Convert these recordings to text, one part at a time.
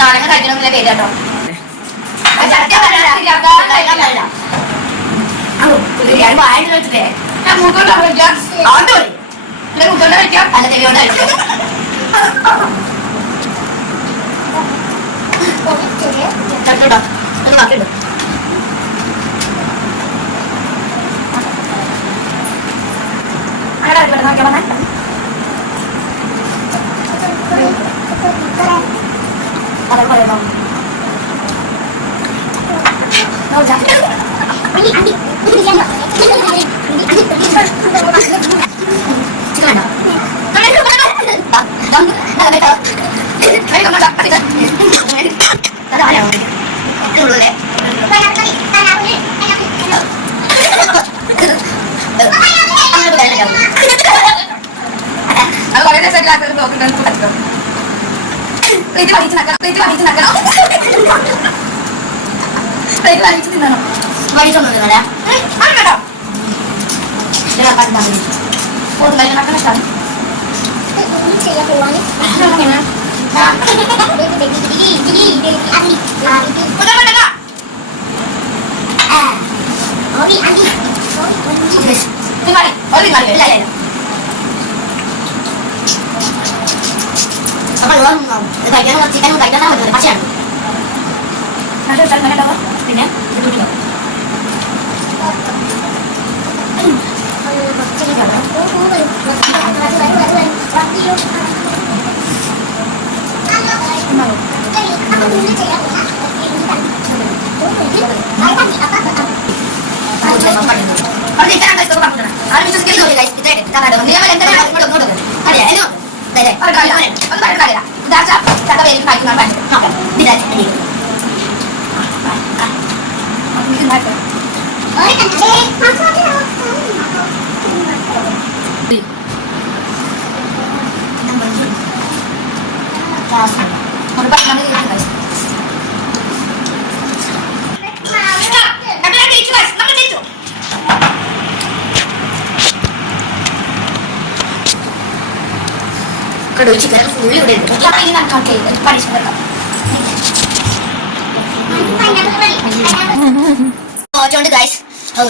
നാളെ കഴിക്കണമെന്നില്ല പേര് കേട്ടോ. വായിട്ട് വെച്ചിട്ടേ മൂത്തോണ്ട് കഴിക്കാം. അതുകൊണ്ട് പോയി മൂത്തോണ്ട് കഴിക്കാം. അല്ല ചെവിയോണ്ട് കഴിക്കാം. കേട്ടോ ഒന്ന് ബാക്കിയുണ്ട്. അങ്ങനെ നോക്കിയാൽ വന്നേ. അതെ പറയാം. അത് വളരെ സെറ്റാക്കൊരു ബ്ലോക്ക് പറ്റും. പ്ലേറ്റ് വാങ്ങിച്ച് നക്കണം. പ്ലേറ്റ് വാങ്ങിച്ച് നക്കണം. പ്ലേറ്റ് വാങ്ങിച്ച് തിന്നണം. വഴിച്ചൊന്നും കേട്ടോ നക്കണം ഇഷ്ടമാണ്. ചിക്കനും കഴിക്കാൻ പറ്റുന്നത് പച്ചയാണ്. പിന്നെ ചിക്കൻ ഫുള്ള് ഇവിടെ ഉണ്ട്. ഗൈസ്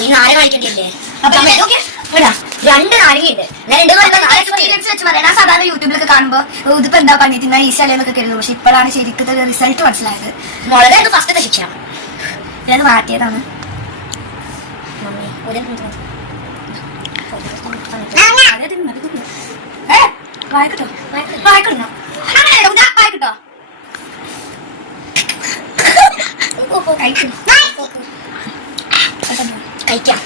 ഈ നാരങ്ങ കഴിക്കണ്ടില്ലേ? രണ്ട് നാരങ്ങയുണ്ട്. സാധാരണ യൂട്യൂബിലൊക്കെ കാണുമ്പോ ഇതിപ്പോ എന്താ പണിയിട്ട് ഈസി അല്ലേന്നൊക്കെ കരുതും. പക്ഷെ ഇപ്പോഴാണ് ശരിക്കും റിസൾട്ട് മനസ്സിലായത്. വളരെ ഫസ്റ്റത്തെ ശിക്ഷ ഇത് മാറ്റിയതാണ്. വായിക്കട്ടോ വായിക്കണോ വായിക്കട്ടോ കഴിക്കാം.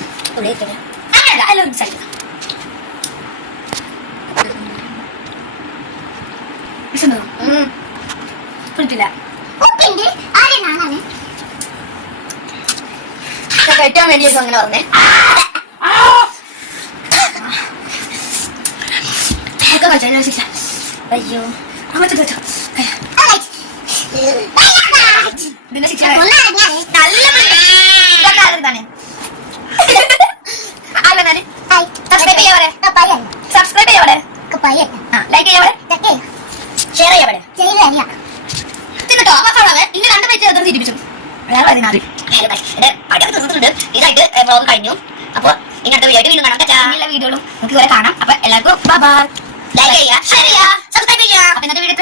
കിട്ടില്ല കഴിക്കാൻ വേണ്ടി അങ്ങനെ പറഞ്ഞേ. അയ്യോ ഇതിന്റെ ശിക്ഷ സബ്സ്ക്രൈബ് ചെയ്യാവടെ, ലൈക്ക് ചെയ്യാവടെ, ഷെയർ ചെയ്യാവടെ. തിന്നിട്ടോ ഇന്ന് 2 പേജ് ചേർത്ത് തിരിപ്പിച്ചു. ഇതായിട്ട് വ്ളോഗ് കഴിഞ്ഞു. അപ്പൊ ഇന്നത്തെ വീഡിയോ വീണ്ടും കാണാം. എല്ലാ വീഡിയോകളും നമുക്ക് ഇതുവരെ കാണാം. അപ്പൊ എല്ലാവർക്കും ബൈ ബൈ. ലൈക്ക് ചെയ്യുക, ഷെയർ ചെയ്യുക, സബ്സ്ക്രൈബ് ചെയ്യുക. അപ്പൊ ഇന്നത്തെ വീഡിയോ